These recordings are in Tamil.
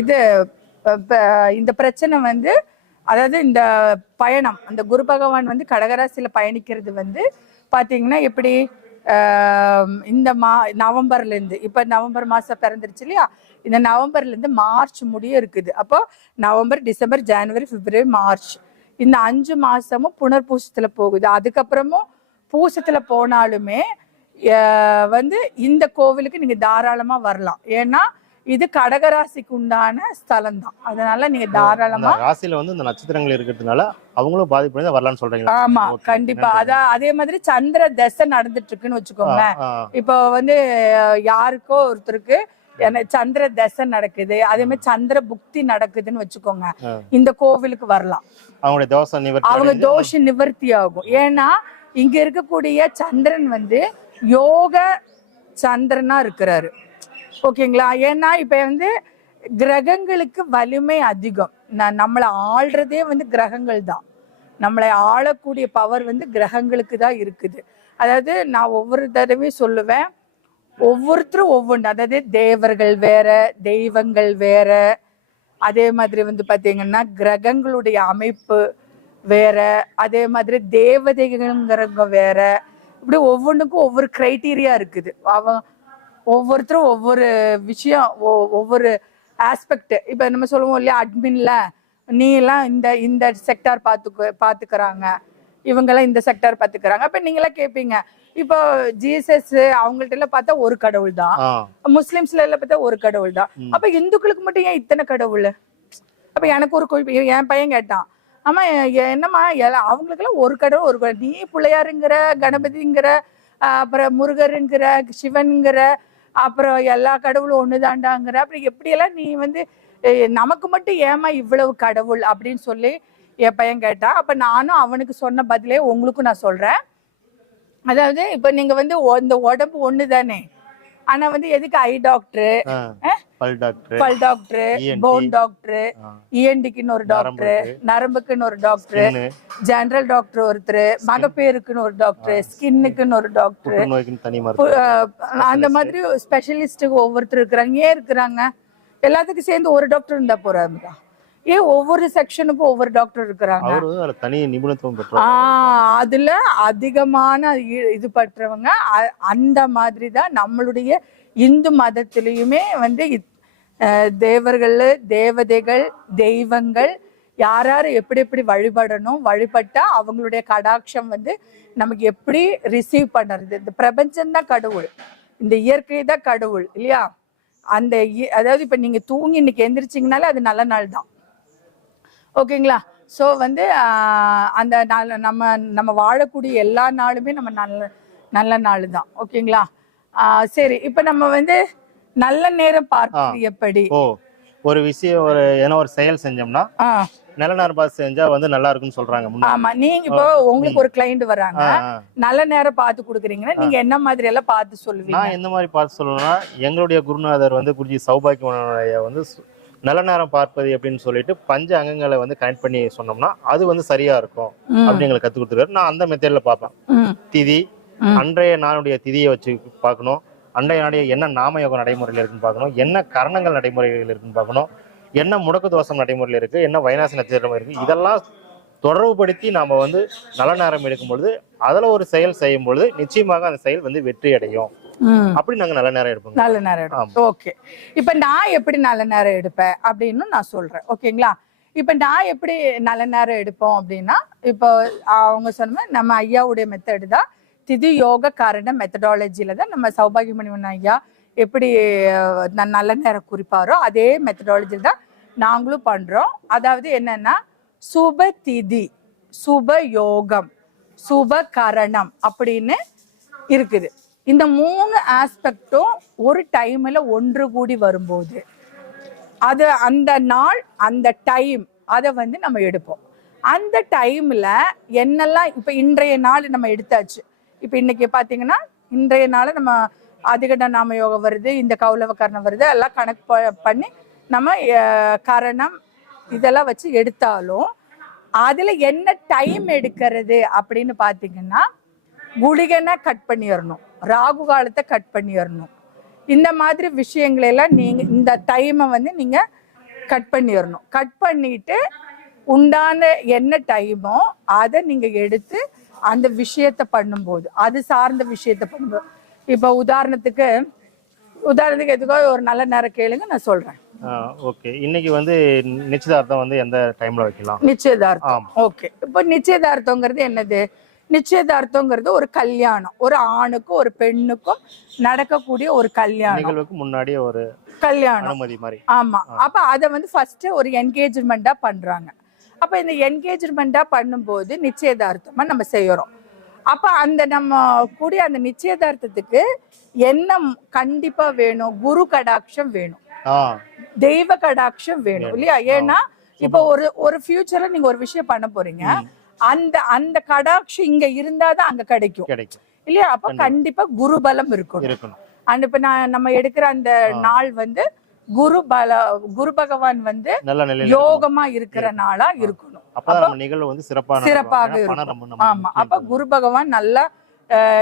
இது இந்த பிரச்சனை வந்து அதாவது இந்த பயணம் அந்த குரு பகவான் வந்து கடகராசியில பயணிக்கிறது வந்து பாத்தீங்கன்னா எப்படி இந்த மா நவம்பர்ல இருந்து இப்ப நவம்பர் மாசம் பிறந்துருச்சு இல்லையா? இந்த நவம்பர்ல இருந்து மார்ச் முடிய இருக்குது. அப்போ நவம்பர் டிசம்பர் ஜனவரி பிப்ரவரி மார்ச். இந்த அஞ்சு மாசமும் புனர்பூசத்துல போகுது. அதுக்கப்புறமும் பூசத்துல போனாலுமே வந்து இந்த கோவிலுக்கு நீங்க தாராளமா வரலாம். ஏன்னா இது கடகராசிக்கு உண்டான ஸ்தலம் தான் அதனால நீங்க தாராளமா ராசியில வந்து இந்த நட்சத்திரங்கள் இருக்கிறதுனால அவங்களும் பாதிப்பு வரலாம்னு சொல்றீங்களா? ஆமா கண்டிப்பா. அதான் அதே மாதிரி சந்திர தசை நடந்துட்டு இருக்குன்னு வச்சுக்கோங்க. இப்போ வந்து யாருக்கோ ஒருத்தருக்கு சந்திர தசை நடக்குது அதே மாதிரி சந்திர புக்தி நடக்குதுன்னு வச்சுக்கோங்க. இந்த கோவிலுக்கு வரலாம். அவங்களுடைய தோசை நிவர்த்தி அவங்க தோஷ நிவர்த்தி ஆகும். ஏன்னா இங்க இருக்கக்கூடிய சந்திரன் வந்து யோக சந்திரனா இருக்கிறாரு. ஓகேங்களா? ஏன்னா இப்ப வந்து கிரகங்களுக்கு வலிமை அதிகம். நான் நம்மளை ஆள்றதே வந்து கிரகங்கள் தான். நம்மளை ஆளக்கூடிய பவர் வந்து கிரகங்களுக்கு தான் இருக்குது. அதாவது நான் ஒவ்வொரு தடவையும் சொல்லுவேன் ஒவ்வொருத்தரும் ஒவ்வொன்று அதாவது தேவர்கள் வேற தெய்வங்கள் வேற. அதே மாதிரி வந்து பார்த்தீங்கன்னா கிரகங்களுடைய அமைப்பு வேற. அதே மாதிரி தேவதைகள்ங்கிறவங்க வேற. இப்படி ஒவ்வொன்றுக்கும் ஒவ்வொரு கிரைட்டீரியா இருக்குது. அவன் ஒவ்வொருத்தரும் ஒவ்வொரு விஷயம் ஒவ்வொரு ஆஸ்பெக்ட் இப்போ நம்ம சொல்லுவோம் இல்லையா அட்மின்ல நீ எல்லாம் இந்த இந்த செக்டார் பார்த்துக்க பார்த்துக்கிறாங்க இவங்கெல்லாம் இந்த செக்டார் பார்த்துக்கிறாங்க அப்போ நீங்களாம் கேட்பீங்க இப்போ ஜீசஸ் அவங்கள்ட்ட எல்லாம் பார்த்தா ஒரு கடவுள் தான். முஸ்லிம்ஸ்ல எல்லாம் பார்த்தா ஒரு கடவுள் தான். அப்ப இந்துக்களுக்கு மட்டும் ஏன் இத்தனை கடவுள்? அப்ப எனக்கு ஒரு என் பையன் கேட்டான் ஆமா என்னம்மா எல்லாம் அவங்களுக்கெல்லாம் ஒரு கடவுள் ஒரு கடவுள். நீ பிள்ளையாருங்கிற கணபதிங்கிற அப்புறம் முருகருங்கிற சிவனுங்கிற அப்புறம் எல்லா கடவுளும் ஒண்ணுதாண்டாங்கிற அப்புறம் எப்படியெல்லாம் நீ வந்து நமக்கு மட்டும் ஏமா இவ்வளவு கடவுள் அப்படின்னு சொல்லி என் பையன் கேட்டான் அப்போ நானும் அவனுக்கு சொன்ன பதிலே உங்களுக்கும் நான் சொல்கிறேன் அதாவது இப்போ நீங்கள் வந்து இந்த உடம்பு ஒன்று தானே ஆனா வந்து எதுக்கு ஐ டாக்டர். பல் டாக்டர் பல் டாக்டர். Bone doctor. இஎன்டிக்குன்னு ஒரு டாக்டர் நரம்புக்குன்னு ஒரு டாக்டர் ஜெனரல் டாக்டர் ஒருத்தர் மகப்பேருக்குன்னு ஒரு டாக்டர் ஸ்கின்னுக்குன்னு ஒரு டாக்டர் அந்த மாதிரி ஸ்பெஷலிஸ்ட்டுக்கு ஒவ்வொருத்தர் இருக்கிறாங்க. ஏன் இருக்கிறாங்க எல்லாத்துக்கும் சேர்ந்து ஒரு டாக்டர் இருந்தா போறாங்க ஏன் ஒவ்வொரு செக்ஷனுக்கும் ஒவ்வொரு டாக்டர் இருக்கிறாங்க? தனி நிபுணத்துவம் அதுல அதிகமான இது பற்றவங்க. அந்த மாதிரி தான் நம்மளுடைய இந்து மதத்திலையுமே வந்து தேவர்கள் தேவதைகள் தெய்வங்கள் யார் யார் எப்படி எப்படி வழிபடணும் வழிபட்டா அவங்களுடைய கடாட்சம் வந்து நமக்கு எப்படி ரிசீவ் பண்ணுறது இந்த பிரபஞ்சம் தான் கடவுள். இந்த இயற்கை தான் கடவுள் இல்லையா? அந்த அதாவது இப்ப நீங்க தூங்கி இன்னைக்கு எந்திரிச்சிங்கனாலே அது நல்ல நாள் தான் ஓகேங்களா? ஸோ வந்து அந்த நாள் நம்ம நம்ம வாழக்கூடிய எல்லா நாளுமே நம்ம நல்ல நல்ல நாள் தான் ஓகேங்களா சரி. இப்போ நம்ம வந்து நல்ல நேரம் பார்ப்பது எப்படி? ஒரு விஷயம் ஒரு ஏன்னா ஒரு செயல் செஞ்சோம்னா நல்ல நேரம் பார்த்து செஞ்சா வந்து நல்லா இருக்குன்னு சொல்றாங்க. ஆமா. நீங்க இப்போ உங்களுக்கு ஒரு கிளைண்ட் வராங்க. நல்ல நேரம் பார்த்து கொடுக்குறீங்கன்னா நீங்க என்ன மாதிரி எல்லாம் பார்த்து சொல்லுவீங்க? நான் எந்த மாதிரி பார்த்து சொல்லணும்னா எங்களுடைய குருநாதர் வந்து குருஜி சௌபாக்கியனுடைய வந்து நல்ல நேரம் பார்ப்பது எப்படின்னு சொல்லிட்டு பஞ்ச அங்கங்களை வந்து கனெக்ட் பண்ணி சொன்னோம்னா அது வந்து சரியா இருக்கும் ம், அப்படின்னு எங்களுக்கு கத்து கொடுத்துருக்காரு. நான் அந்த மெத்தேட்ல பார்ப்பேன். திதி. அன்றைய நாளுடைய திதியை வச்சு பார்க்கணும். அன்றைய நாளுடைய என்ன நாமயோக நடைமுறையில் இருக்குன்னு பார்க்கணும். என்ன கரணங்கள் நடைமுறைகள் இருக்குன்னு பார்க்கணும். என்ன முடக்கு தோஷம் நடைமுறையில் இருக்கு என்ன வைனாசி நட்சத்திரம் இருக்கு இதெல்லாம் தொடர்புபடுத்தி நாம வந்து நல்ல நேரம் எடுக்கும் பொழுது அதுல ஒரு செயல் செய்யும் பொழுது நிச்சயமாக அந்த செயல் வந்து வெற்றி அடையும். அப்படி நாங்க நல்ல நேரம் எடுப்போம் நல்ல நேரம் எடுப்பேன் ஓகே. இப்போ நான் எப்படி நல்ல நேரம் எடுப்பேன் அப்படின்னு நான் சொல்றேன். ஓகேங்களா? இப்போ நான் எப்படி நல்ல நேரம் எடுப்போம் அப்படின்னா இப்போ அவங்க சொன்ன நம்ம ஐயாவுடைய மெத்தடு தான் திதி யோக காரண மெத்தடாலஜியில தான் நம்ம சௌபாகியமணிவன் ஐயா எப்படி நல்ல நேரம் குறிப்பாரோ அதே மெத்தடாலஜியில் தான் நாங்களும் பண்றோம். அதாவது என்னன்னா சுப திதி சுப யோகம் சுப கரணம் அப்படின்னு இருக்குது. இந்த மூணு ஆஸ்பெக்டும் ஒரு டைமில் ஒன்று கூடி வரும்போது அது அந்த நாள் அந்த டைம் அதை வந்து நம்ம எடுப்போம். அந்த டைமில் என்னெல்லாம் இப்போ இன்றைய நாள் நம்ம எடுத்தாச்சு. இப்போ இன்னைக்கு பார்த்தீங்கன்னா இன்றைய நாள் நம்ம அதிகட நாம யோகம் வருது இந்த கௌலவ கரணம் வருது எல்லாம் கணக்கு பண்ணி நம்ம கரணம் இதெல்லாம் வச்சு எடுத்தாலும் அதில் என்ன டைம் எடுக்கிறது அப்படின்னு பார்த்தீங்கன்னா குளிகனை கட் பண்ணிடணும் ராகு காலத்தை கட் பண்ணிடணும் இந்த மாதிரி விஷயங்களை எல்லாம் நீங்க இந்த டைமை வந்து நீங்க கட் பண்ணிடணும் கட் பண்ணிட்டு உண்டான என்ன டைமோ அதை நீங்க எடுத்து அந்த விஷயத்த பண்ணும்போது அது சார்ந்த விஷயத்த பண்ணும்போது. இப்போ உதாரணத்துக்கு உதாரணத்துக்கு எதுக்கோ ஒரு நல்ல நேரம் கேளுங்க நான் சொல்றேன். ஓகே இன்னைக்கு வந்து நிச்சயதார்த்தம் வந்து எந்த டைம்ல வைக்கலாம்? நிச்சயதார்த்தம். ஓகே இப்போ நிச்சயதார்த்தங்கிறது என்னது? நிச்சயதார்த்தங்கிறது ஒரு கல்யாணம். ஒரு ஆணுக்கும் ஒரு பெண்ணுக்கும் நடக்கக்கூடிய ஒரு கல்யாணம். முன்னாடியே ஒரு கல்யாணம். ஆமா. அப்ப அத வந்து ஃபர்ஸ்ட் ஒரு என்கேஜ்மெண்டா பண்றாங்க. அப்ப இந்த என்கேஜ்மெண்டா பண்ணும்போது நிச்சயதார்த்தமா நம்ம செய்யறோம். அப்ப அந்த நம்ம கூடிய அந்த நிச்சயதார்த்தத்துக்கு என்ன கண்டிப்பா வேணும். குரு கடாட்சம் வேணும். தெய்வ கடாட்சம் வேணும் இல்லையா? ஏன்னா இப்போ ஒரு ஒரு ஃபியூச்சர்ல நீங்க ஒரு விஷயம் பண்ண போறீங்க. அந்த அந்த கடாட்சம் இங்க இருந்தாதான் அங்க கிடைக்கும். கிடைக்கும். இல்லையா? அப்ப கண்டிப்பா. குருபலம் இருக்கணும். இருக்கணும். அண்ட் இப்ப நான் நம்ம எடுக்கிற அந்த நாள் வந்து குரு பல குரு பகவான் வந்து யோகமா இருக்கிற நாளா இருக்கணும். நிகழ்வு வந்து சிறப்பாக பணம் இருக்கும். ஆமா. அப்ப குரு பகவான் நல்லா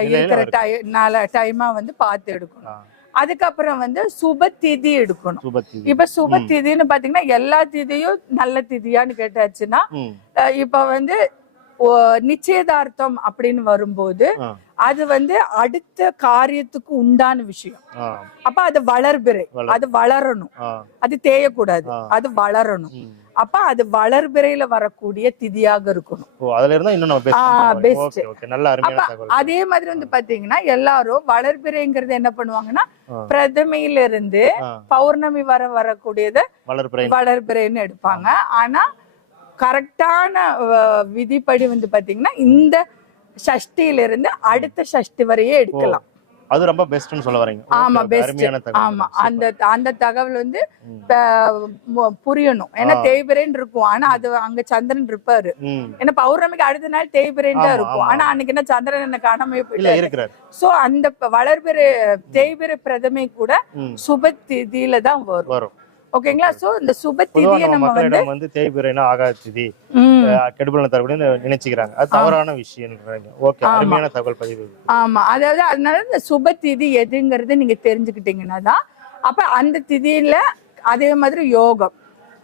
இருக்கிற இருக்கு. டை நல்ல டைமா வந்து பார்த்து எடுக்கணும். அதுக்கப்புறம் வந்து சுப திதி எடுக்கணும். இப்ப சுப திதின்னு பாத்தீங்கன்னா எல்லா திதியும் நல்ல திதியான்னு கேட்டாச்சுன்னா இப்ப வந்து நிச்சயதார்த்தம் அப்படின்னு வரும்போது அது வந்து அடுத்த காரியத்துக்கு உண்டான விஷயம். அப்ப அது வளர்பிறை. வளர். அது வளரணும். அது தேயக்கூடாது. அது வளரணும். அப்ப அது வளர்பிறையில வரக்கூடிய திதியாக இருக்கணும். அதே மாதிரி வந்து பாத்தீங்கன்னா எல்லாரும் வளர்பிறைங்கிறது என்ன பண்ணுவாங்கன்னா. பிரதமையில இருந்து பௌர்ணமி வர வரக்கூடியத வளர்பிறை. வளர்பிறைன்னு எடுப்பாங்க. ஆனா கரெக்டான விதிப்படி வந்து பாத்தீங்கன்னா இந்த சஷ்டியில இருந்து அடுத்த சஷ்டி வரையே எடுக்கலாம். அது ரொம்ப பெஸ்ட்னு சொல்ல வரீங்க. ஆமா பெஸ்ட் ஆமா. அந்த அந்த தகவல் வந்து புரியணும். ஏன்னா ஆ. தேய்பிரைன்னு இருக்கும். ஆனா அது அங்க சந்திரன் இருப்பாரு. ஏன்னா பௌர்ணமிக்கு அடுத்த நாள் தேய்பிரைன்னு தான் இருக்கும். ஆனா அன்னைக்கு என்ன சந்திரன் என்ன காணாம போயிட்டாரு. சோ அந்த வளர்பிறை தேய்பிறை பிரதமை கூட. சுப திதியில தான் வரும். வரும். ஓகேங்களா? சோ இந்த சுப திதியை நம்ம வந்து வந்து தேய்பிறைனா ஆகாத திதி. ம், கெடுபலன் தரக்கூடிய நினைச்சுக்கிறாங்க. அது தவறான விஷயம் ஓகே. அருமையான தகவல் பதிவு. ஆமா. அதாவது அதனால இந்த சுப திதி எதுங்கிறது நீங்க தெரிஞ்சுக்கிட்டீங்கன்னா தான் அப்ப அந்த திதியில அதே மாதிரி யோகம்.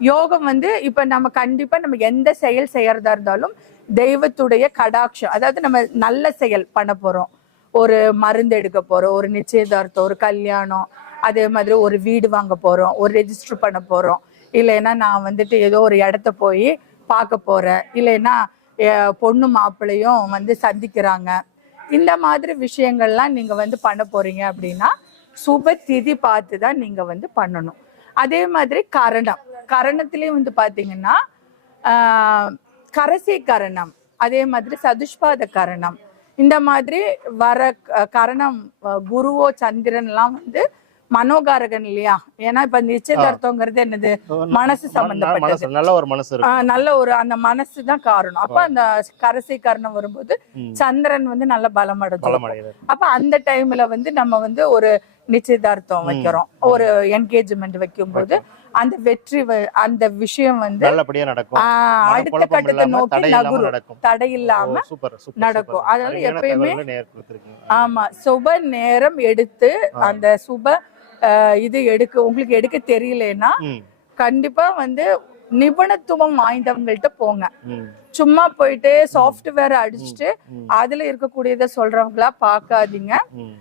யோகம் வந்து இப்ப நம்ம கண்டிப்பா நம்ம எந்த செயல் செய்யறதா இருந்தாலும் தெய்வத்துடைய கடாட்சம் அதாவது நம்ம நல்ல செயல் பண்ண போறோம். ஒரு மருந்து எடுக்க போறோம் ஒரு நிச்சயதார்த்தம் ஒரு கல்யாணம் அதே மாதிரி ஒரு வீடு வாங்க போகிறோம் ஒரு ரெஜிஸ்டர் பண்ண போகிறோம் இல்லைன்னா நான் வந்துட்டு ஏதோ ஒரு இடத்த போய் பார்க்க போகிறேன் இல்லைன்னா பொண்ணு மாப்பிள்ளையும் வந்து சந்திக்கிறாங்க. இந்த மாதிரி விஷயங்கள்லாம் நீங்கள் வந்து பண்ண போகிறீங்க அப்படின்னா சுப திதி பார்த்து தான் நீங்கள் வந்து பண்ணணும். அதே மாதிரி கரணம். கரணத்துலேயும் வந்து பார்த்தீங்கன்னா ஆஹ், கரசி கரணம். அதே மாதிரி சதுஷ்பாத கரணம். இந்த மாதிரி வர கரணம் குருவோ சந்திரன்லாம் வந்து மனோகாரகன் இல்லையா? ஏன்னா இப்ப நிச்சயதார்த்தங்கிறது என்னது? மனசு சம்பந்தப்பட்டது. நல்ல ஒரு மனசு நல்ல ஒரு அந்த மனசு தான் காரணம். அப்ப அந்த கரசை காரணம் வரும்போது. சந்திரன் வந்து நல்ல பலம். பலமடைகிறது அப்ப அந்த டைம்ல வந்து நம்ம வந்து ஒரு நிச்சயதார்த்தம் வைக்கிறோம். ஒரு என்கேஜ்மெண்ட் வைக்கும்போது அந்த வெற்றி அந்த விஷயம் வந்து அடுத்த கட்டத்தை நோக்கி நகரும். நடக்கும். தடை இல்லாம நடக்கும். அதனால அருமையான எப்பயுமே-. ஆமா சுப நேரம் எடுத்து அந்த சுப இது எடுக்க உங்களுக்கு எடுக்க தெரியலன்னா கண்டிப்பா வந்து நிபுணத்துவம் வாய்ந்தவங்கள்ட்ட போங்க. சும்மா போயிட்டு சாஃப்ட்வேர் அடிச்சுட்டு அதுல இருக்கக்கூடியத சொல்றவங்களா பார்க்காதீங்க. ம்.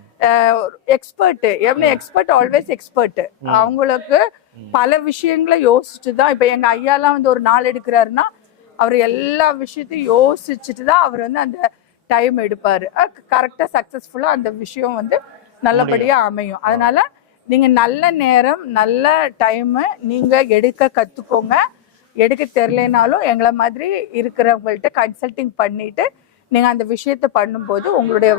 எக்ஸ்பர்ட் எப்படி எக்ஸ்பர்ட் ஆல்வேஸ் எக்ஸ்பர்ட் அவங்களுக்கு பல விஷயங்களை யோசிச்சுட்டு தான் இப்ப எங்க ஐயாலாம் வந்து ஒரு நாள் எடுக்கிறாருன்னா அவர் எல்லா விஷயத்தையும் யோசிச்சுட்டு தான் அவர் வந்து அந்த டைம் எடுப்பாரு. கரெக்டா சக்சஸ்ஃபுல்லா அந்த விஷயம் வந்து நல்லபடியா அமையும். அதனால நீங்க நல்ல நேரம் நல்ல டைம் நீங்க எடுக்க கத்துக்கோங்க. எடுக்க தெரியலனாலும் எங்களை மாதிரி இருக்கிறவங்கள்ட்ட கன்சல்டிங் பண்ணிட்டு நீங்க அந்த விஷயத்த பண்ணும்போது உங்களுடைய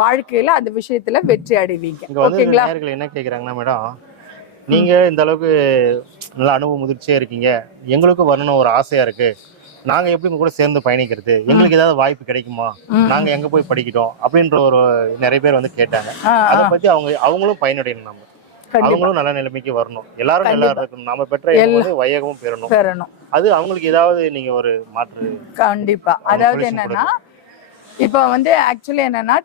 வாழ்க்கையில அந்த விஷயத்துல வெற்றி அடைவீங்க. ஓகேங்களா? என்ன கேக்குறாங்கன்னா மேடம் நீங்க இந்த அளவுக்கு நல்ல அனுபவ முதிர்ச்சியா இருக்கீங்க. எங்களுக்கும் வரணும் ஒரு ஆசையா இருக்கு. நாங்க எப்படி உங்க கூட சேர்ந்து பயணிக்கிறது? எங்களுக்கு ஏதாவது வாய்ப்பு கிடைக்குமா. நாங்க எங்க போய் படிக்கிட்டோம்? அப்படின்ற ஒரு நிறைய பேர் வந்து கேட்டாங்க. அதை பத்தி அவங்க அவங்களும் பயனடையணும் நம்ம. அவங்களும் நல்ல நிலைமைக்கு வரணும். எல்லாரும் நல்லா. இருக்கணும். நம்ம பெற்ற வையகமும் பெறணும். பெறணும். அது அவங்களுக்கு ஏதாவது நீங்க ஒரு மாற்று கண்டிப்பா. அதாவது என்னன்னா இப்போ வந்து ஆக்சுவலி என்னன்னா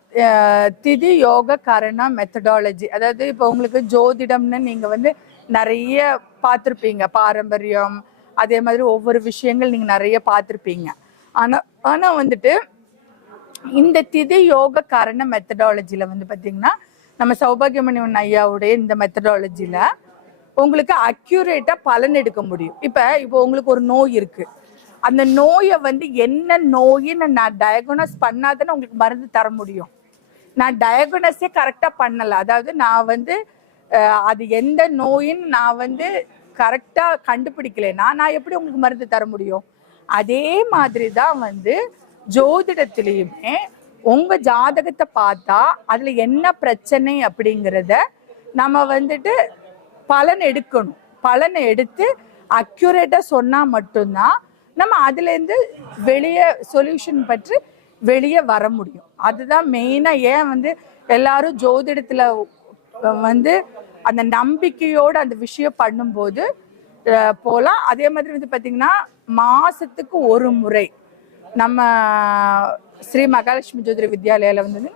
திதி யோக கரணா மெத்தடாலஜி அதாவது இப்போ உங்களுக்கு ஜோதிடம்னு நீங்க வந்து நிறைய பார்த்துருப்பீங்க. பாரம்பரியம் அதே மாதிரி ஒவ்வொரு விஷயங்கள் நீங்க நிறைய பார்த்துருப்பீங்க. ஆனா ஆனா வந்துட்டு இந்த திதி யோக கரண மெத்தடாலஜில வந்து பாத்தீங்கன்னா நம்ம சௌபாகியமணிவன் ஐயாவுடைய இந்த மெத்தடாலஜியில் உங்களுக்கு அக்யூரேட்டாக பலன் எடுக்க முடியும். இப்போ இப்போ உங்களுக்கு ஒரு நோய் இருக்குது அந்த நோயை வந்து என்ன நோயின்னு நான் டயக்னோஸ் பண்ணாதானே உங்களுக்கு மருந்து தர முடியும். நான் டயக்னோஸே கரெக்டாக பண்ணலை. அதாவது நான் வந்து அது எந்த நோயின்னு நான் வந்து கரெக்டாக கண்டுபிடிக்கலைன்னா நான் எப்படி உங்களுக்கு மருந்து தர முடியும்? அதே மாதிரி தான் வந்து ஜோதிடத்துலேயுமே உங்க ஜாதகத்தை பார்த்தா அதுல என்ன பிரச்சனை அப்படிங்கிறத நம்ம வந்துட்டு பலன் எடுக்கணும். பலனை எடுத்து அக்யூரேட்டா சொன்னா மட்டும்தான் நம்ம அதுல இருந்து வெளியே சொல்யூஷன் பற்றி வெளியே வர முடியும். அதுதான் மெயினா ஏன் வந்து எல்லாரும் ஜோதிடத்துல வந்து அந்த நம்பிக்கையோட அந்த விஷயம் பண்ணும்போது போகலாம் போலாம். அதே மாதிரி வந்து பாத்தீங்கன்னா மாசத்துக்கு ஒரு முறை நம்ம ஸ்ரீ மகாலட்சுமி ஜோதிட வித்யாலயால வந்து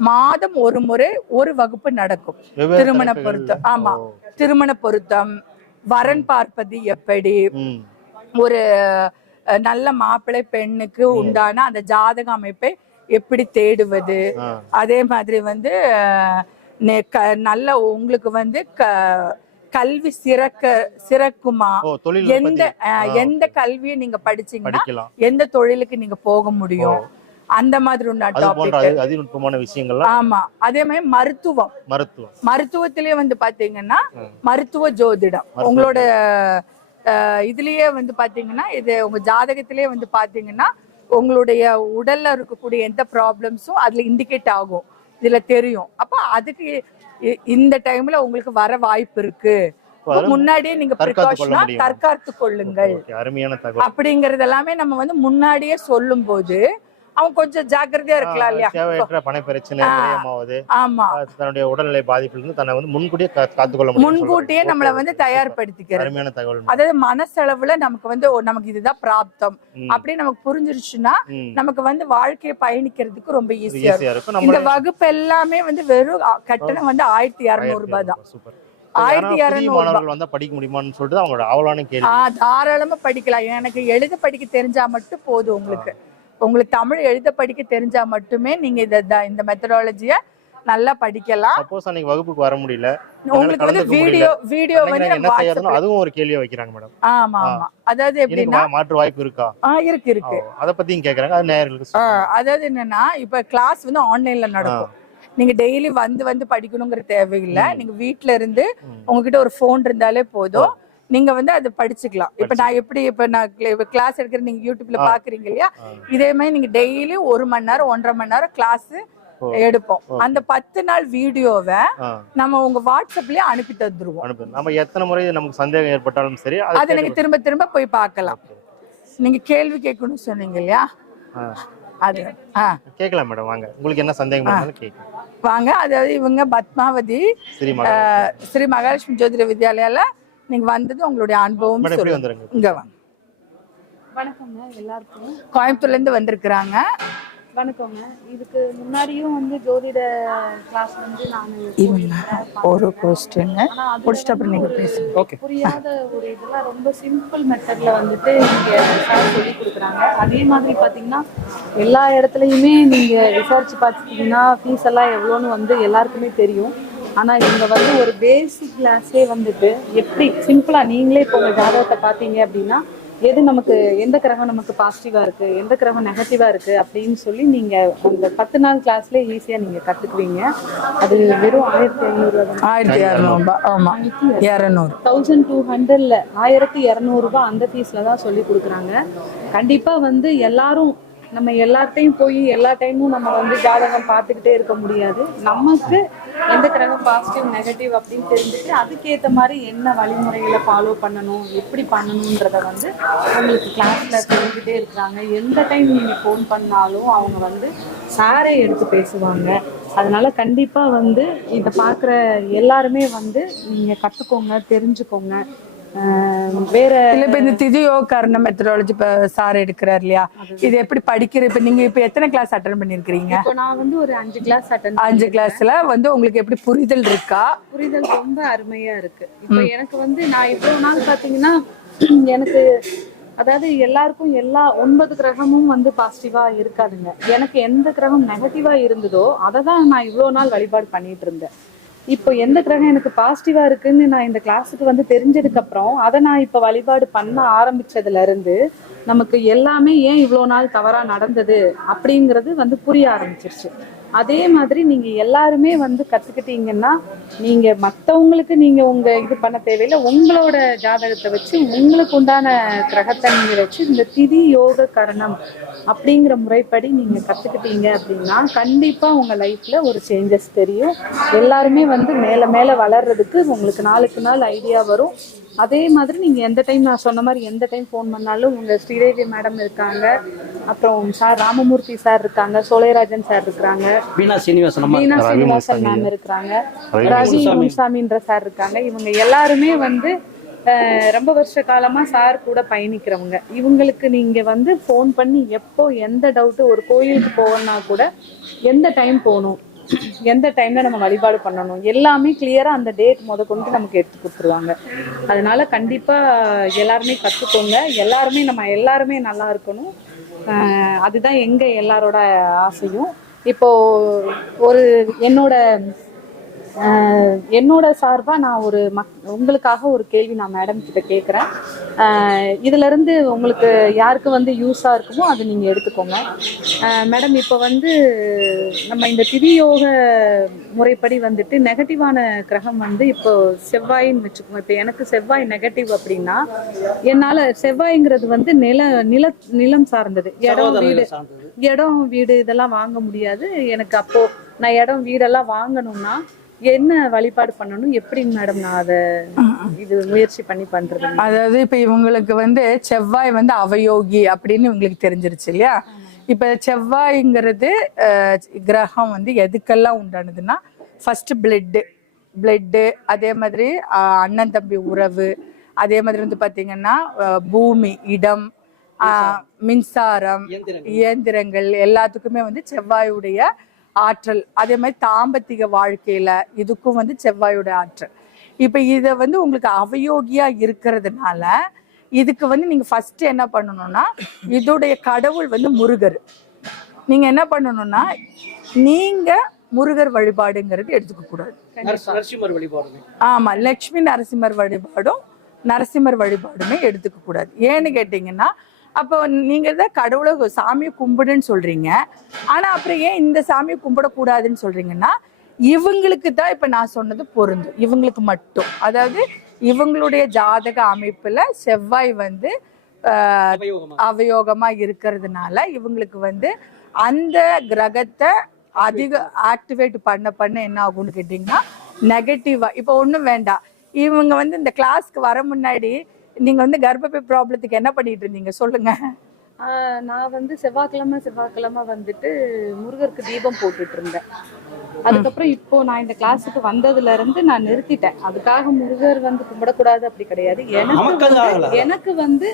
மாதம் ஒரு முறை ஒரு வகுப்பு நடக்கும். திருமண. பொருத்தம். ஆமா. திருமண பொருத்தம் வரன் பார்ப்பது எப்படி. ஒரு நல்ல மாப்பிள்ளை பெண்ணுக்கு உண்டான அந்த ஜாதக அமைப்பை எப்படி தேடுவது. அதே மாதிரி வந்து நல்ல உங்களுக்கு வந்து கல்வி சிறக்க சிறக்குமா? எந்த எந்த கல்வியை நீங்க படிச்சீங்கன்னா எந்த தொழிலுக்கு நீங்க போக முடியும்? அந்த மாதிரி அதி- அதிநுட்பமான விஷயங்கள்லாம் ஆமா. அதே மாதிரி மருத்துவம். மருத்துவம். மருத்துவத்திலேயே வந்து பாத்தீங்கன்னா. மருத்துவ ஜோதிடம். உங்களோட இதுலயே வந்து பாத்தீங்கன்னா இது உங்க ஜாதகத்திலேயே வந்து பாத்தீங்கன்னா உங்களுடைய உடல்ல இருக்கக்கூடிய எந்த ப்ராப்ளம்ஸும் அதுல இண்டிகேட் ஆகும். இதுல தெரியும். அப்ப அதுக்கு இந்த டைம்ல உங்களுக்கு வர வாய்ப்பு இருக்கு. முன்னாடியே நீங்க ப்ரிகாஷனா. தற்காத்து கொள்ளுங்கள். அப்படிங்கறது எல்லாமே நம்ம வந்து முன்னாடியே சொல்லும் போது அவன் கொஞ்சம் ஜாக்கிரதையா இருக்கலாம் இல்லையா? தேவையற்ற பண பிரச்சனை ஆமா. தன்னுடைய உடல்நிலை பாதிப்பிலிருந்து தன்னை வந்து முன்கூட்டியே காத்துக்கொள்ள முடியும் முன்கூட்டியே நம்மள வந்து தயார்படுத்திக்கிறது. அருமையான தகவல். அதாவது மனசளவுல நமக்கு வந்து நமக்கு இதுதான் பிராப்தம். ம். அப்படின்னு நமக்கு புரிஞ்சிருச்சுன்னா. நமக்கு வந்து வாழ்க்கையை பயணிக்கிறதுக்கு ரொம்ப ஈஸியா இருக்கும். இந்த வகுப்பு எல்லாமே வந்து வெறும் கட்டணம் வந்து ஆயிரத்தி இருநூறு ரூபாய் தான். ஆயிரத்தி இருநூறு வந்தா படிக்க முடியுமான்னு சொல்லிட்டு அவங்களோட ஆவலான கேள்வி. ஆ தாராளமா படிக்கலாம். எனக்கு எழுத படிக்க தெரிஞ்சா மட்டும் போதும் உங்களுக்கு. உங்களுக்கு தமிழ் எழுத படிக்க தெரிஞ்சா மட்டுமே நீங்க இத த- இந்த மெத்தடாலஜிய நல்லா படிக்கலாம். சப்போஸ் அன்னைக்கு வகுப்புக்கு வர முடியல. உங்களுக்கு வந்து வீடியோ வீடியோ வந்து என்ன செய்யறதுன்னு அதுவும் ஒரு கேள்வியை வைக்கிறாங்க மேடம். ஆமா ஆமா. அதாவது எப்படின்னா மாற்று வாய்ப்பு இருக்கா? ஆ இருக்கு இருக்கு. அத பத்தியும் கேக்குறாங்க. அது நேயர்களுக்கு. அதாவது என்னன்னா இப்ப கிளாஸ் வந்து ஆன்லைன்ல நடக்கும். நீங்க டெய்லி வந்து வந்து படிக்கணுங்கிற தேவையில்லை. நீங்க வீட்ல இருந்து. உங்ககிட்ட ஒரு ஃபோன் இருந்தாலே போதும். நீங்க வந்து அது படிச்சுக்கலாம். இப்ப நான் எப்படி இப்ப நான் கிளாஸ் எடுக்கிற நீங்க யூடியூப்ல. பாக்குறீங்க இல்லையா. இதே மாதிரி நீங்க டெய்லி ஒரு மணி நேரம் ஒன்றரை மணி நேரம் கிளாஸ். எடுப்போம். அந்த பத்து நாள் வீடியோவை நம்ம உங்க வாட்ஸ்அப்லயே அனுப்பி தந்துருவோம் நம்ம எத்தனை முறை நமக்கு சந்தேகம் ஏற்பட்டாலும் சரி அதை நீங்க திரும்ப திரும்ப போய் பார்க்கலாம். நீங்க கேள்வி கேட்கணும்னு சொன்னீங்க இல்லையா? அது கேட்கலாம் மேடம் வாங்க. உங்களுக்கு என்ன சந்தேகம் கேட்கலாம். வாங்க அதாவது இவங்க பத்மாவதி ஸ்ரீ மகாலட்சுமி ஜோதிட வித்யாலயால நீங்க வந்தது உங்களுடைய அனுபவம் சொல்லுங்க. இங்க வாங்க வணக்கங்க எல்லாருக்கும். கோயம்புத்தூர்ல இருந்து வந்திருக்கிறாங்க. வணக்கங்க. இதுக்கு முன்னாடியும் வந்து ஜோதிட கிளாஸ் வந்து நான் ஒரு கொஸ்டின் முடிச்சிட்டு அப்புறம் நீங்க பேசுங்க. ஓகே. புரியாத ஒரு இதெல்லாம் ரொம்ப சிம்பிள் மெத்தட்ல வந்துட்டு இங்க சார் சொல்லி கொடுக்குறாங்க. அதே மாதிரி பாத்தீங்கன்னா எல்லா இடத்துலையுமே நீங்க விசாரிச்சு பார்த்துட்டீங்கன்னா ஃபீஸ் எல்லாம் எவ்வளோன்னு வந்து எல்லாருக்குமே தெரியும். ஆனா இங்க வந்து ஒரு பேசிக் கிளாஸே வந்துட்டு எப்படி சிம்பிளா நீங்களே இப்போ உங்க ஜாதகத்தை பார்த்தீங்க அப்படின்னா எது நமக்கு எந்த கிரகம் நமக்கு பாசிட்டிவா இருக்கு எந்த கிரகம் நெகட்டிவா இருக்கு அப்படின்னு சொல்லி நீங்க அந்த பத்து நாள் கிளாஸ்ல ஈஸியா நீங்க கத்துக்குவீங்க. அது வெறும் ஆயிரத்தி ஐநூறு ஆயிரத்தி இரநூறுபா ஆமா. இரநூறு. தௌசண்ட் டூ ஹண்ட்ரட்ல ஆயிரத்தி இரநூறுபா அந்த ஃபீஸ்ல தான் சொல்லி கொடுக்குறாங்க. கண்டிப்பா வந்து எல்லாரும் நம்ம எல்லாத்தையும் போய் எல்லா டைமும் நம்ம வந்து ஜாதகம் பார்த்துக்கிட்டே இருக்க முடியாது. நமக்கு எந்த கிரகம் பாசிட்டிவ் நெகட்டிவ் அப்படின்னு தெரிஞ்சுட்டு அதுக்கேற்ற மாதிரி என்ன வழிமுறைகளை ஃபாலோ பண்ணணும் எப்படி பண்ணணுன்றத வந்து உங்களுக்கு கிளாஸில் தெரிஞ்சுக்கிட்டே இருக்கிறாங்க. எந்த டைம் நீங்கள் ஃபோன் பண்ணாலும் அவங்க வந்து சாரே எடுத்து பேசுவாங்க. அதனால கண்டிப்பாக வந்து இதை பார்க்குற எல்லாருமே வந்து நீங்கள் கற்றுக்கோங்க தெரிஞ்சுக்கோங்க. வேற இல்ல இப்ப இந்த திதியோ கர்ண மெத்தடாலஜி இப்ப சார் எடுக்கிறார் இல்லையா இது எப்படி படிக்கிற இப்ப நீங்க இப்ப எத்தனை கிளாஸ் அட்டன் பண்ணிருக்கீங்க இப்போ நான் வந்து ஒரு அஞ்சு கிளாஸ் அட்டன் அஞ்சு கிளாஸ்ல வந்து உங்களுக்கு எப்படி புரிதல் இருக்கா? புரிதல் ரொம்ப அருமையா இருக்கு. இப்போ எனக்கு வந்து நான் இவ்வளவு நாள் பாத்தீங்கன்னா எனக்கு அதாவது எல்லாருக்கும் எல்லா ஒன்பது கிரகமும் வந்து பாசிட்டிவா இருக்காதுங்க. எனக்கு எந்த கிரகம் நெகட்டிவா இருந்ததோ அதை தான் நான் இவ்வளவு நாள் வழிபாடு பண்ணிட்டு இருந்தேன். இப்போ எந்த கிரகம் எனக்கு பாசிட்டிவா இருக்குன்னு நான் இந்த கிளாஸுக்கு வந்து தெரிஞ்சதுக்கு அப்புறம் அதை நான் இப்ப வழிபாடு பண்ண ஆரம்பிச்சதுல இருந்து நமக்கு எல்லாமே ஏன் இவ்வளவு நாள் தவறா நடந்தது அப்படிங்கிறது வந்து புரிய ஆரம்பிச்சிருச்சு. அதே மாதிரி நீங்க எல்லாருமே வந்து கத்துக்கிட்டீங்கன்னா நீங்க மத்தவங்களுக்கு நீங்க உங்க இது பண்ண தேவையில்லை உங்களோட ஜாதகத்தை வச்சு உங்களுக்கு உண்டான கிரகத்தை வச்சு இந்த திதி யோக கரணம் அப்படிங்கிற முறைப்படி நீங்க கத்துக்கிட்டீங்க அப்படின்னா கண்டிப்பா உங்க லைஃப்ல ஒரு சேஞ்சஸ் தெரியும். எல்லாருமே வந்து மேல மேல வளர்றதுக்கு உங்களுக்கு நாளுக்கு நாள் ஐடியா வரும். அதே மாதிரி நீங்க எந்த டைம் நான் சொன்ன மாதிரி எந்த டைம் ஃபோன் பண்ணாலும் உங்க ஸ்ரீதேவி மேடம் இருக்காங்க. அப்புறம் சார் ராமமூர்த்தி சார் இருக்காங்க சோலைராஜன் சார் இருக்காங்க. வீணா சீனிவாசன் ரவி சீனிவாசன். மேம் இருக்கிறாங்க ரவி ரவி முனுசாமி. முனுசாமின்ற சார் இருக்காங்க. இவங்க எல்லாருமே வந்து ரொம்ப வருஷ காலமா சார் கூட பயணிக்கிறவங்க. இவங்களுக்கு நீங்க வந்து ஃபோன் பண்ணி எப்போ எந்த டவுட் ஒரு கோயிலுக்கு போகணும்னா கூட எந்த டைம் போகணும்? எந்த டைம்ல நம்ம வழிபாடு பண்ணணும்? எல்லாமே கிளியரா அந்த டேட் முத கொண்டு நமக்கு எடுத்து கொடுத்துருவாங்க. அதனால கண்டிப்பா எல்லாருமே கத்துக்கோங்க. எல்லாருமே நம்ம எல்லாருமே நல்லா இருக்கணும். அதுதான் எங்க எல்லாரோட ஆசையும். இப்போ ஒரு என்னோட என்னோட சார்பா நான் ஒரு மக் உங்களுக்காக ஒரு கேள்வி நான் மேடம் கிட்ட கேட்குறேன் இதுல இருந்து உங்களுக்கு யாருக்கு வந்து யூஸா இருக்குமோ அதை நீங்க எடுத்துக்கோங்க. மேடம் இப்போ வந்து நம்ம இந்த திதி யோக முறைப்படி வந்துட்டு நெகட்டிவான கிரகம் வந்து இப்போ செவ்வாயின்னு வச்சுக்கோங்க. இப்போ எனக்கு செவ்வாய் நெகட்டிவ் அப்படின்னா என்னால செவ்வாய்ங்கிறது வந்து நில நில நிலம் சார்ந்தது. இடம் வீடு இடம் வீடு இதெல்லாம் வாங்க முடியாது. எனக்கு அப்போ நான் இடம் வீடெல்லாம் வாங்கணும்னா என்ன வழிபாடு பண்ணணும்? எப்படி மேடம் நான் அதை இது முயற்சி பண்ணி பண்றது? அதாவது இப்ப இவங்களுக்கு வந்து செவ்வாய் வந்து அவயோகி அப்படின்னு இவங்களுக்கு தெரிஞ்சிருச்சு இல்லையா? இப்ப செவ்வாய்ங்கிறது கிரகம் வந்து எதுக்கெல்லாம் உண்டானதுன்னா ஃபர்ஸ்ட் பிளட்டு பிளட்டு அதே மாதிரி அண்ணன் தம்பி உறவு அதே மாதிரி வந்து பாத்தீங்கன்னா பூமி இடம் மின்சாரம். இயந்திரங்கள் எல்லாத்துக்குமே வந்து செவ்வாயுடைய ஆற்றல். அதே மாதிரி தாம்பத்திக வாழ்க்கையில இதுக்கும் வந்து செவ்வாயோட ஆற்றல். இப்ப இத வந்து உங்களுக்கு அவயோகியா இருக்கிறதுனால இதுக்கு வந்து நீங்க ஃபர்ஸ்ட் என்ன பண்ணணும்னா இதோடைய கடவுள் வந்து முருகர். நீங்க என்ன பண்ணணும்னா நீங்க முருகர் வழிபாடுங்கிறது எடுத்துக்க கூடாது. ஆமா லக்ஷ்மி நரசிம்மர் வழிபாடும் நரசிம்மர் வழிபாடுமே எடுத்துக்க கூடாது. ஏன்னு கேட்டீங்கன்னா அப்போ நீங்க தான் கடவுளை சாமியை கும்பிடுன்னு சொல்றீங்க. ஆனா அப்புறம் ஏன் இந்த சாமியை கும்பிடக்கூடாதுன்னு சொல்றீங்கன்னா இவங்களுக்கு தான் இப்ப நான் சொன்னது பொருந்தும் இவங்களுக்கு மட்டும். அதாவது இவங்களுடைய ஜாதக அமைப்புல செவ்வாய் வந்து ஆஹ், உபயோகமா அவயோகமா இருக்கிறதுனால இவங்களுக்கு வந்து அந்த கிரகத்தை அதிக ஆக்டிவேட் பண்ண பண்ண என்ன ஆகும்னு கேட்டிங்கன்னா நெகட்டிவா. இப்போ ஒன்றும் வேண்டாம். இவங்க வந்து இந்த கிளாஸ்க்கு வர முன்னாடி நீங்க வந்து கர்ப்பப்பை ப்ராப்ளத்துக்கு என்ன பண்ணிட்டு இருந்தீங்க சொல்லுங்க. ஆஹ் நான் வந்து செவ்வாய்க்கிழமை செவ்வாய்க்கிழமை வந்துட்டு முருகருக்கு தீபம் போட்டுட்டு இருந்தேன் அதுக்கப்புறம் இப்போ நான் இந்த கிளாஸுக்கு வந்ததுல இருந்து நான் நிறுத்திட்டேன். அதுக்காக முருகர் வந்து கும்பிடக்கூடாது அப்படி கிடையாது. எனக்கு எனக்கு வந்து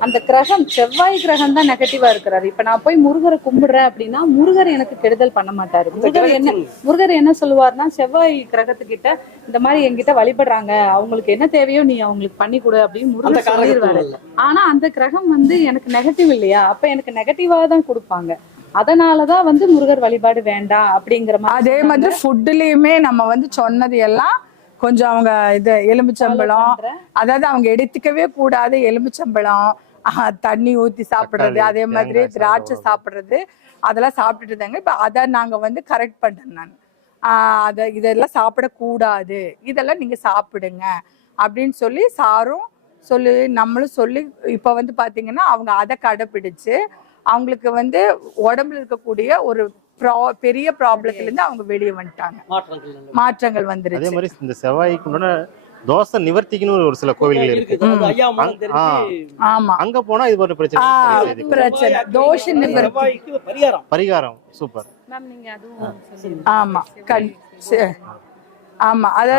அந்த கிரகம் செவ்வாய் கிரகம் தான் நெகட்டிவா இருக்கிறாரு. இப்ப நான் போய் முருகரை கும்பிடுறேன் அப்படின்னா முருகர் எனக்கு கெடுதல் பண்ண மாட்டாரு. முருகர் என்ன முருகர் என்ன சொல்லுவாருன்னா செவ்வாய் கிரகத்துக்கிட்ட இந்த மாதிரி என்கிட்ட வழிபடுறாங்க. அவங்களுக்கு என்ன தேவையோ நீ அவங்களுக்கு பண்ணி கொடு அப்படின்னு முருகர் சொல்லிடுவாரு ஆனா அந்த கிரகம் வந்து எனக்கு நெகட்டிவ் இல்லையா? அப்ப எனக்கு நெகட்டிவா தான் கொடுப்பாங்க. அதனாலதான் வந்து முருகர் வழிபாடு வேண்டாம் அப்படிங்கிற மாதிரி அதே மாதிரி ஃபுட்டுலயுமே நம்ம வந்து சொன்னது எல்லாம் கொஞ்சம் அவங்க இது எலுமிச்சம்பழம் பண்றேன். அதாவது அவங்க எடுத்துக்கவே கூடாத எலுமிச்சம்பழம். ஆஹ், தண்ணி ஊத்தி சாப்பிடுறது அதே மாதிரி திராட்சை சாப்பிடுறது. அதெல்லாம் சாப்பிட்டுட்டு இருந்தாங்க இப்ப அதை நாங்க வந்து கரெக்ட் பண்றேன் நான் ஆஹ், அதை இதெல்லாம் சாப்பிடக்கூடாது இதெல்லாம் நீங்க சாப்பிடுங்க அப்படின்னு சொல்லி சாரும் சொல்லி நம்மளும் சொல்லி இப்ப வந்து பாத்தீங்கன்னா அவங்க அதை கடைப்பிடிச்சு அவங்களுக்கு வந்து உடம்புல இருக்கக்கூடிய ஒரு ப்ரா பெரிய ப்ராப்ளத்துல இருந்து அவங்க வெளியே வந்துட்டாங்க மாற்றங்கள். மாற்றங்கள் அதே வந்துருச்சு மாதிரி இந்த செவ்வாய்க்கு தோசை நிவர்த்திக்குன்னு ஒரு சில கோவில்கள் இருக்கு அங்க- ஆ. தெரிஞ்சு ஆமா அங்க போனா இது ஒரு பிரச்சனை. பிரச்சனை. தோஷ நிவர்த்தி. பரிகாரம் பரிகாரம் சூப்பர் மேம் நீங்க அதுவும் சொல்லுங்க ஆமா. ஆமா அதாவது